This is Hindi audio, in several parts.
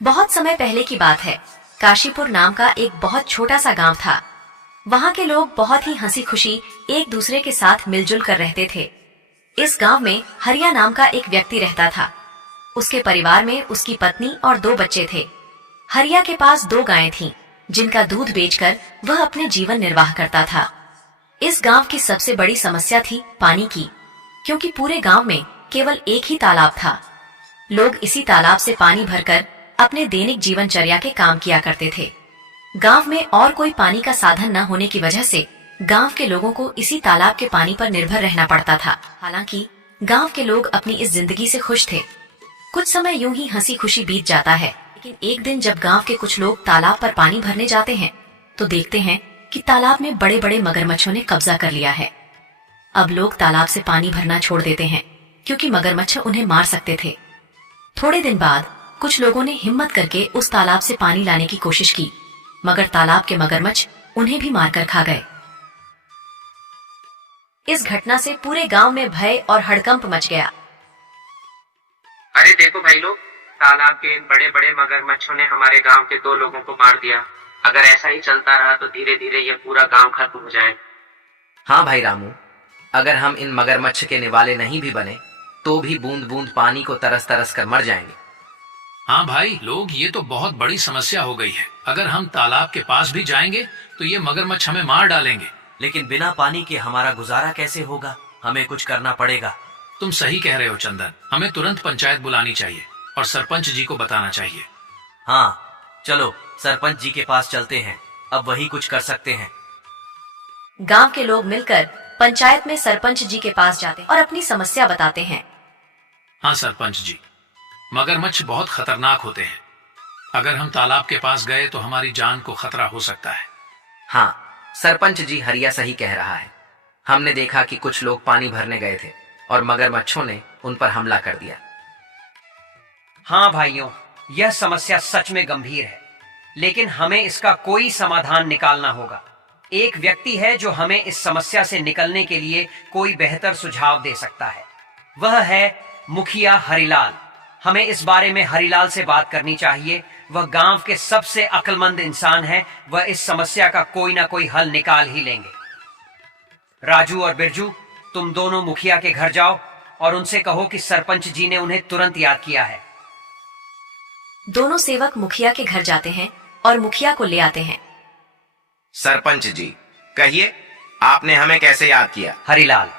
बहुत समय पहले की बात है। काशीपुर नाम का एक बहुत छोटा सा गांव था। वहाँ के लोग बहुत ही हंसी खुशी एक दूसरे के साथ मिलजुल कर रहते थे। इस गांव में हरिया नाम का एक व्यक्ति रहता था। उसके परिवार में उसकी पत्नी और 2 बच्चे थे। हरिया के पास 2 गायें थीं, जिनका दूध बेचकर वह अपने जीवन निर्वाह करता था। इस गांव की सबसे बड़ी समस्या थी पानी की, क्योंकि पूरे गांव में केवल एक ही तालाब था। लोग इसी तालाब से पानी भरकर अपने दैनिक जीवनचर्या के काम किया करते थे। गांव में और कोई पानी का साधन न होने की वजह से गांव के लोगों को इसी तालाब के पानी पर निर्भर रहना पड़ता था। हालांकि गांव के लोग अपनी इस जिंदगी से खुश थे। कुछ समय यूं ही हंसी खुशी बीत जाता है, लेकिन एक दिन जब गांव के कुछ लोग तालाब पर पानी भरने जाते हैं तो देखते हैं कि तालाब में बड़े बड़े मगरमच्छों ने कब्जा कर लिया है। अब लोग तालाब से पानी भरना छोड़ देते हैं, क्योंकि मगरमच्छ उन्हें मार सकते थे। थोड़े दिन बाद कुछ लोगों ने हिम्मत करके उस तालाब से पानी लाने की कोशिश की, मगर तालाब के मगरमच्छ उन्हें भी मारकर खा गए। इस घटना से पूरे गांव में भय और हड़कंप मच गया। अरे देखो भाई लोग, तालाब के इन बड़े बड़े मगरमच्छों ने हमारे गांव के 2 लोगों को मार दिया। अगर ऐसा ही चलता रहा तो धीरे धीरे ये पूरा गांव खत्म हो जाए। हाँ भाई रामू, अगर हम इन मगरमच्छ के निवाले नहीं भी बने तो भी बूंद बूंद पानी को तरस तरस कर मर जाएंगे। हाँ भाई लोग, ये तो बहुत बड़ी समस्या हो गई है। अगर हम तालाब के पास भी जाएंगे तो ये मगरमच्छ हमें मार डालेंगे। लेकिन बिना पानी के हमारा गुजारा कैसे होगा? हमें कुछ करना पड़ेगा। तुम सही कह रहे हो चंदन, हमें तुरंत पंचायत बुलानी चाहिए और सरपंच जी को बताना चाहिए। हाँ चलो सरपंच जी के पास चलते हैं, अब वही कुछ कर सकते हैं। गांव के लोग मिलकर पंचायत में सरपंच जी के पास जाते और अपनी समस्या बताते हैं। हाँ सरपंच जी, मगरमच्छ बहुत खतरनाक होते हैं। अगर हम तालाब के पास गए तो हमारी जान को खतरा हो सकता है। हाँ सरपंच जी, हरिया सही कह रहा है। हमने देखा कि कुछ लोग पानी भरने गए थे और मगरमच्छों ने उन पर हमला कर दिया। हाँ भाइयों, यह समस्या सच में गंभीर है, लेकिन हमें इसका कोई समाधान निकालना होगा। एक व्यक्ति है जो हमें इस समस्या से निकलने के लिए कोई बेहतर सुझाव दे सकता है। वह है मुखिया हरिलाल। हमें इस बारे में हरिलाल से बात करनी चाहिए। वह गांव के सबसे अक्लमंद इंसान है। वह इस समस्या का कोई ना कोई हल निकाल ही लेंगे। राजू और बिरजू, तुम दोनों मुखिया के घर जाओ और उनसे कहो कि सरपंच जी ने उन्हें तुरंत याद किया है। दोनों सेवक मुखिया के घर जाते हैं और मुखिया को ले आते हैं। सरपंच जी, कहिए आपने हमें कैसे याद किया? हरिलाल,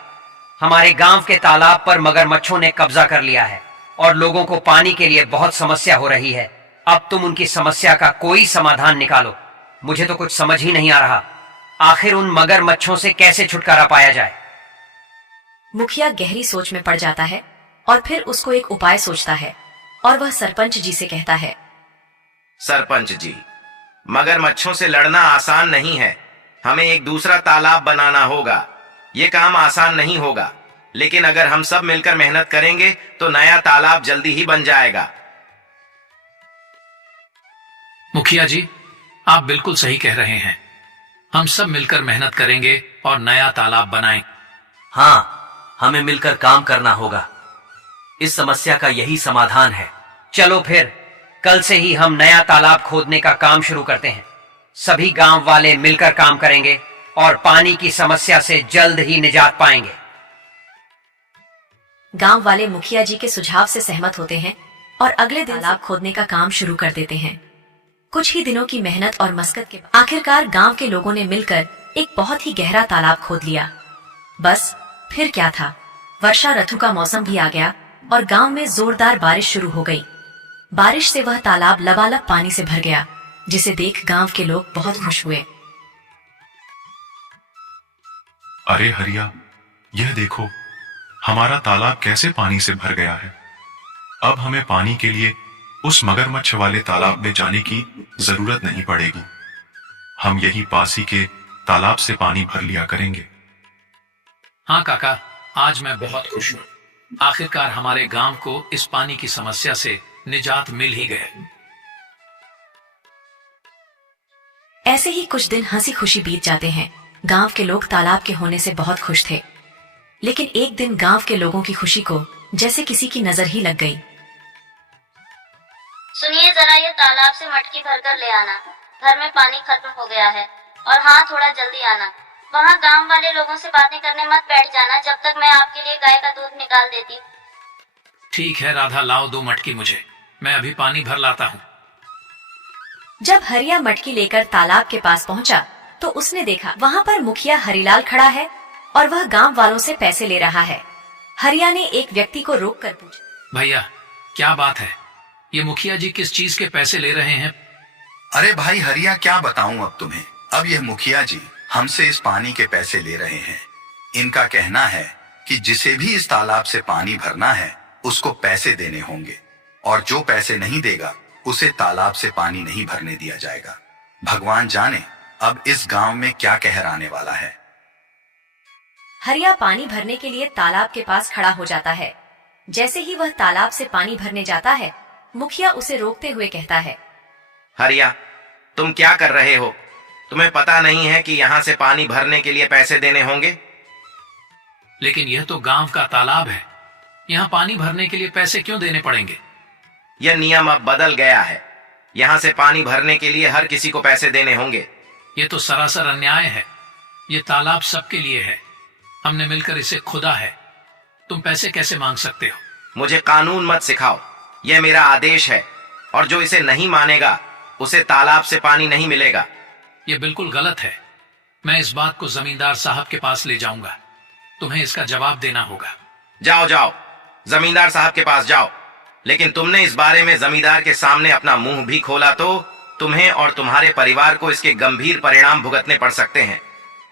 हमारे गांव के तालाब पर मगरमच्छों ने कब्जा कर लिया है और लोगों को पानी के लिए बहुत समस्या हो रही है। अब तुम उनकी समस्या का कोई समाधान निकालो। मुझे तो कुछ समझ ही नहीं आ रहा, आखिर उन मगरमच्छों से कैसे छुटकारा पाया जाए। मुखिया गहरी सोच में पड़ जाता है और फिर उसको एक उपाय सोचता है और वह सरपंच जी से कहता है। सरपंच जी, मगरमच्छों से लड़ना आसान नहीं है। हमें एक दूसरा तालाब बनाना होगा। ये काम आसान नहीं होगा, लेकिन अगर हम सब मिलकर मेहनत करेंगे तो नया तालाब जल्दी ही बन जाएगा। मुखिया जी, आप बिल्कुल सही कह रहे हैं। हम सब मिलकर मेहनत करेंगे और नया तालाब बनाएं। हाँ, हमें मिलकर काम करना होगा। इस समस्या का यही समाधान है। चलो फिर कल से ही हम नया तालाब खोदने का काम शुरू करते हैं। सभी गांव वाले मिलकर काम करेंगे और पानी की समस्या से जल्द ही निजात पाएंगे। गांव वाले मुखिया जी के सुझाव से सहमत होते हैं और अगले दिन तालाब खोदने का काम शुरू कर देते हैं। कुछ ही दिनों की मेहनत और मशक्कत के बाद आखिरकार गांव के लोगों ने मिलकर एक बहुत ही गहरा तालाब खोद लिया। बस फिर क्या था, वर्षा ऋतु का मौसम भी आ गया और गांव में जोरदार बारिश शुरू हो गई। बारिश से वह तालाब लबालब पानी से भर गया, जिसे देख गांव के लोग बहुत खुश हुए। अरे हरिया, यह देखो, हमारा तालाब कैसे पानी से भर गया है। अब हमें पानी के लिए उस मगरमच्छ वाले तालाब में जाने की जरूरत नहीं पड़ेगी। हम यही पास ही के तालाब से पानी भर लिया करेंगे। हाँ काका, आज मैं बहुत खुश हूँ। आखिरकार हमारे गांव को इस पानी की समस्या से निजात मिल ही गए। ऐसे ही कुछ दिन हंसी खुशी बीत जाते हैं। गांव के लोग तालाब के होने से बहुत खुश थे, लेकिन एक दिन गांव के लोगों की खुशी को जैसे किसी की नजर ही लग गई। सुनिए जरा, ये तालाब से मटकी भरकर ले आना। घर में पानी खत्म हो गया है। और हाँ, थोड़ा जल्दी आना। वहाँ गांव वाले लोगों से बातें करने मत बैठ जाना जब तक मैं आपके लिए गाय का दूध निकाल देती हूँ। ठीक है राधा, लाओ 2 मटकी मुझे, मैं अभी पानी भर लाता हूँ। जब हरिया मटकी लेकर तालाब के पास पहुंचा तो उसने देखा वहाँ पर मुखिया हरिलाल खड़ा है और वह गांव वालों से पैसे ले रहा है। हरिया ने एक व्यक्ति को रोक कर पूछा, भैया क्या बात है, ये मुखिया जी किस चीज के पैसे ले रहे हैं? अरे भाई हरिया, क्या बताऊं अब तुम्हें। अब यह मुखिया जी हमसे इस पानी के पैसे ले रहे हैं। इनका कहना है कि जिसे भी इस तालाब से पानी भरना है उसको पैसे देने होंगे, और जो पैसे नहीं देगा उसे तालाब से पानी नहीं भरने दिया जाएगा। भगवान जाने अब इस गांव में क्या कहर आने वाला है। हरिया पानी भरने के लिए तालाब के पास खड़ा हो जाता है। जैसे ही वह तालाब से पानी भरने जाता है, मुखिया उसे रोकते हुए कहता है, हरिया, तुम क्या कर रहे हो? तुम्हें पता नहीं है कि यहाँ से पानी भरने के लिए पैसे देने होंगे? लेकिन यह तो गांव का तालाब है, यहाँ पानी भरने के लिए पैसे क्यों देने पड़ेंगे? यह नियम अब बदल गया है। यहाँ से पानी भरने के लिए हर किसी को पैसे देने होंगे। ये तो सरासर अन्याय है। ये तालाब सबके लिए है, हमने मिलकर इसे खुदा है। तुम पैसे कैसे मांग सकते हो? मुझे कानून मत सिखाओ, यह मेरा आदेश है, और जो इसे नहीं मानेगा उसे तालाब से पानी नहीं मिलेगा। ये बिल्कुल गलत है। मैं इस बात को जमींदार साहब के पास ले जाऊंगा। तुम्हें इसका जवाब देना होगा। जाओ जाओ, जमींदार साहब के पास जाओ। लेकिन तुमने इस बारे में जमींदार के सामने अपना मुंह भी खोला तो तुम्हें और तुम्हारे परिवार को इसके गंभीर परिणाम भुगतने पड़ सकते हैं।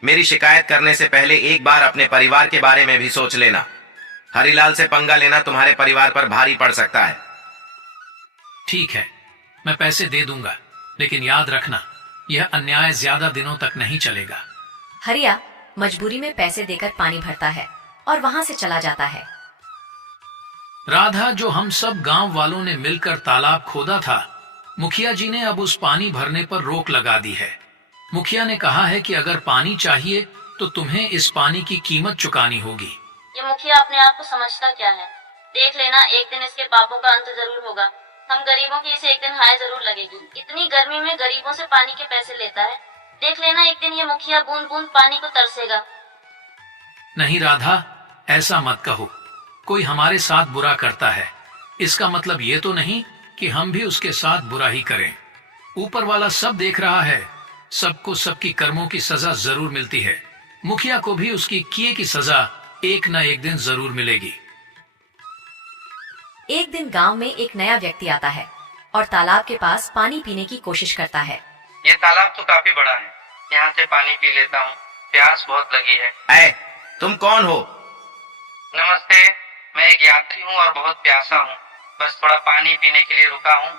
मेरी शिकायत करने से पहले एक बार अपने परिवार के बारे में भी सोच लेना। हरिलाल से पंगा लेना तुम्हारे परिवार पर भारी पड़ सकता है। ठीक है, मैं पैसे दे दूंगा, लेकिन याद रखना यह अन्याय ज्यादा दिनों तक नहीं चलेगा। हरिया मजबूरी में पैसे देकर पानी भरता है और वहाँ से चला जाता है। राधा, जो हम सब गांव वालों ने मिलकर तालाब खोदा था, मुखिया जी ने अब उस पानी भरने पर रोक लगा दी है। मुखिया ने कहा है कि अगर पानी चाहिए तो तुम्हें इस पानी की कीमत चुकानी होगी। ये मुखिया अपने आप को समझता क्या है? देख लेना, एक दिन इसके पापों का अंत जरूर होगा। हम गरीबों की इसे एक दिन हाय जरूर लगेगी। इतनी गर्मी में गरीबों से पानी के पैसे लेता है। देख लेना, एक दिन ये मुखिया बूंद बूंद पानी को तरसेगा। नहीं राधा, ऐसा मत कहो। कोई हमारे साथ बुरा करता है, इसका मतलब ये तो नहीं कि हम भी उसके साथ बुरा ही करें। ऊपर वाला सब देख रहा है, सबको सबकी कर्मों की सजा जरूर मिलती है। मुखिया को भी उसकी किए की सजा एक न एक दिन जरूर मिलेगी। एक दिन गांव में एक नया व्यक्ति आता है और तालाब के पास पानी पीने की कोशिश करता है। ये तालाब तो काफी बड़ा है, यहाँ से पानी पी लेता हूँ, प्यास बहुत लगी है। ऐ, तुम कौन हो? नमस्ते, मैं एक यात्री हूँ और बहुत प्यासा हूँ। बस थोड़ा पानी पीने के लिए रुका हूँ।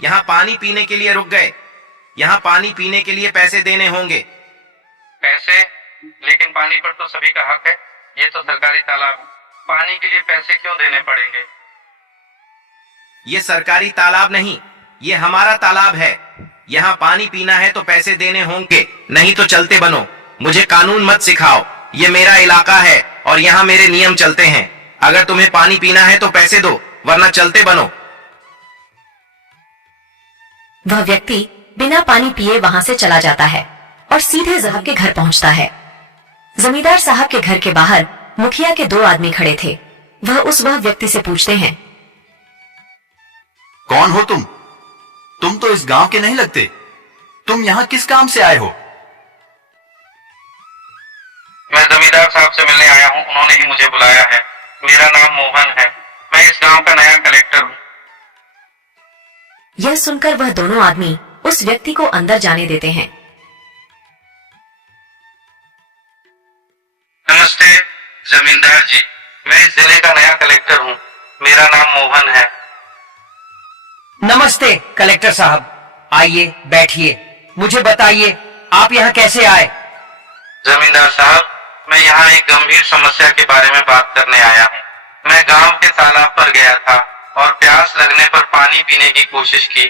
यहाँ पानी पीने के लिए रुक गए? यहाँ पानी पीने के लिए पैसे देने होंगे। पैसे? लेकिन पानी पर तो सभी का हक है। ये तो सरकारी तालाब, पानी के लिए पैसे क्यों देने पड़ेंगे? ये सरकारी तालाब नहीं, ये हमारा तालाब है। यहाँ पानी पीना है तो पैसे देने होंगे, नहीं तो चलते बनो। मुझे कानून मत सिखाओ, ये मेरा इलाका है और यहाँ मेरे नियम चलते हैं। अगर तुम्हें पानी पीना है तो पैसे दो, वरना चलते बनो। वह व्यक्ति बिना पानी पिए वहाँ से चला जाता है और सीधे साहब के घर पहुँचता है। जमींदार साहब के घर के बाहर मुखिया के 2 आदमी खड़े थे। वह व्यक्ति से पूछते हैं, कौन हो तुम? तुम तो इस गांव के नहीं लगते। तुम यहाँ किस काम से आए हो? मैं जमींदार साहब से मिलने आया हूँ, उन्होंने ही मुझे बुलाया है। मेरा नाम मोहन है, मैं इस गांव का नया कलेक्टर हूँ। यह सुनकर वह दोनों आदमी उस व्यक्ति को अंदर जाने देते हैं। नमस्ते जमींदार जी, मैं इस जिले का नया कलेक्टर हूँ। मेरा नाम मोहन है। नमस्ते कलेक्टर साहब, आइए बैठिए। मुझे बताइए आप यहाँ कैसे आए? जमींदार साहब, मैं यहाँ एक गंभीर समस्या के बारे में बात करने आया हूँ। मैं गांव के तालाब पर गया था और प्यास लगने पर पानी पीने की कोशिश की,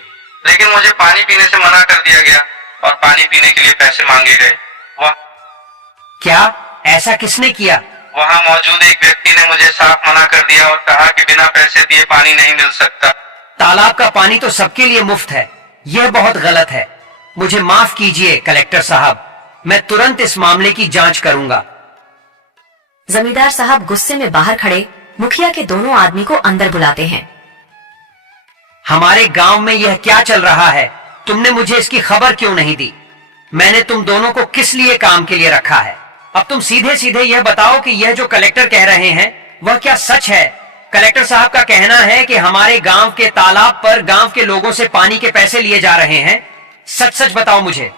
लेकिन मुझे पानी पीने से मना कर दिया गया और पानी पीने के लिए पैसे मांगे गए। क्या ऐसा किसने किया? वहाँ मौजूद एक व्यक्ति ने मुझे साफ मना कर दिया और कहा कि बिना पैसे दिए पानी नहीं मिल सकता। तालाब का पानी तो सबके लिए मुफ्त है, यह बहुत गलत है। मुझे माफ कीजिए कलेक्टर साहब, मैं तुरंत इस मामले की जांच करूंगा। जमींदार साहब गुस्से में बाहर खड़े मुखिया के दोनों आदमी को अंदर बुलाते हैं। हमारे गांव में यह क्या चल रहा है? तुमने मुझे इसकी खबर क्यों नहीं दी? मैंने तुम दोनों को किस लिए काम के लिए रखा है? अब तुम सीधे सीधे यह बताओ कि यह जो कलेक्टर कह रहे हैं वह क्या सच है? कलेक्टर साहब का कहना है कि हमारे गांव के तालाब पर गांव के लोगों से पानी के पैसे लिए जा रहे हैं। सच सच बताओ मुझे।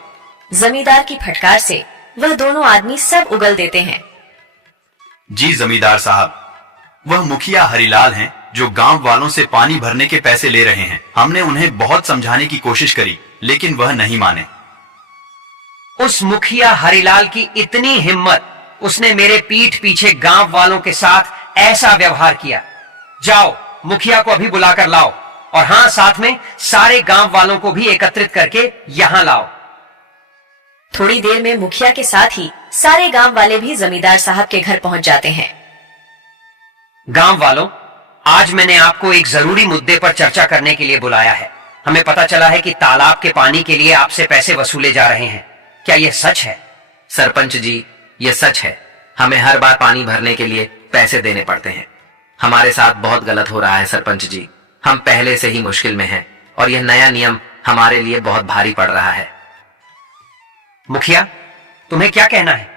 जमींदार की फटकार से वह दोनों आदमी सब उगल देते हैं। जी जमींदार साहब, वह मुखिया हरिलाल हैं जो गांव वालों से पानी भरने के पैसे ले रहे हैं। हमने उन्हें बहुत समझाने की कोशिश करी लेकिन वह नहीं माने। उस मुखिया हरिलाल की इतनी हिम्मत, उसने मेरे पीठ पीछे गांव वालों के साथ ऐसा व्यवहार किया। जाओ मुखिया को अभी बुलाकर लाओ, और हां, साथ में सारे गांव वालों को भी एकत्रित करके यहां लाओ। थोड़ी देर में मुखिया के साथ ही सारे गांव वाले भी जमींदार साहब के घर पहुंच जाते हैं। गांव वालों, आज मैंने आपको एक जरूरी मुद्दे पर चर्चा करने के लिए बुलाया है। हमें पता चला है कि तालाब के पानी के लिए आपसे पैसे वसूले जा रहे हैं। क्या यह सच है? सरपंच जी, ये सच है। हमें हर बार पानी भरने के लिए पैसे देने पड़ते हैं। हमारे साथ बहुत गलत हो रहा है सरपंच जी। हम पहले से ही मुश्किल में हैं और यह नया नियम हमारे लिए बहुत भारी पड़ रहा है। मुखिया, तुम्हें क्या कहना है?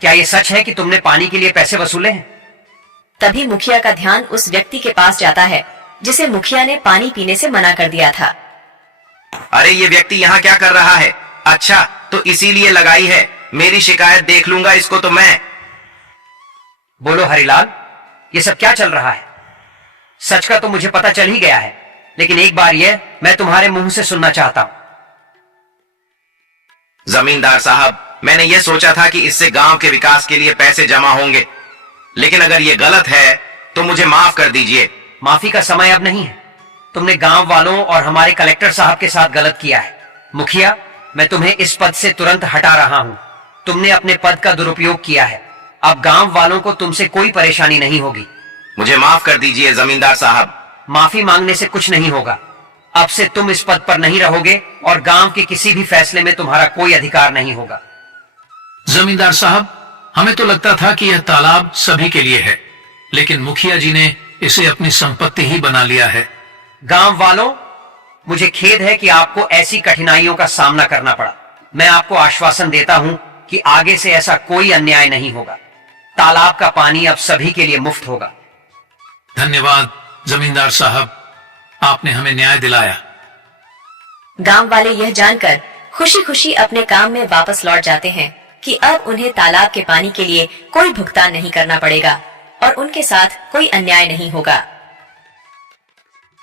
क्या यह सच है कि तुमने पानी के लिए पैसे वसूले हैं? तभी मुखिया का ध्यान उस व्यक्ति के पास जाता है जिसे मुखिया ने पानी पीने से मना कर दिया था। अरे ये व्यक्ति यहाँ क्या कर रहा है? अच्छा, तो इसीलिए लगाई है। मेरी शिकायत देख लूंगा इसको तो मैं। बोलो हरिलाल, ये सब क्या चल रहा है? सच का तो मुझे पता चल ही गया है, लेकिन एक बार यह मैं तुम्हारे मुंह से सुनना चाहता हूं। जमींदार साहब, मैंने ये सोचा था कि इससे गांव के विकास के लिए पैसे जमा होंगे, लेकिन अगर ये गलत है तो मुझे माफ कर दीजिए। माफी का समय अब नहीं है। तुमने गांव वालों और हमारे कलेक्टर साहब के साथ गलत किया है। मुखिया, मैं तुम्हें इस पद से तुरंत हटा रहा हूं। तुमने अपने पद का दुरुपयोग किया है। अब गांव वालों को तुमसे कोई परेशानी नहीं होगी। मुझे माफ कर दीजिए जमींदार साहब। माफी मांगने से कुछ नहीं होगा। अब से तुम इस पद पर नहीं रहोगे और गांव के किसी भी फैसले में तुम्हारा कोई अधिकार नहीं होगा। जमींदार साहब, हमें तो लगता था कि यह तालाब सभी के लिए है, लेकिन मुखिया जी ने इसे अपनी संपत्ति ही बना लिया है। गांव वालों, मुझे खेद है कि आपको ऐसी कठिनाइयों का सामना करना पड़ा। मैं आपको आश्वासन देता हूं कि आगे से ऐसा कोई अन्याय नहीं होगा। तालाब का पानी अब सभी के लिए मुफ्त होगा। धन्यवाद जमींदार साहब, आपने हमें न्याय दिलाया। गांव वाले यह जानकर खुशी खुशी अपने काम में वापस लौट जाते हैं कि अब उन्हें तालाब के पानी के लिए कोई भुगतान नहीं करना पड़ेगा और उनके साथ कोई अन्याय नहीं होगा।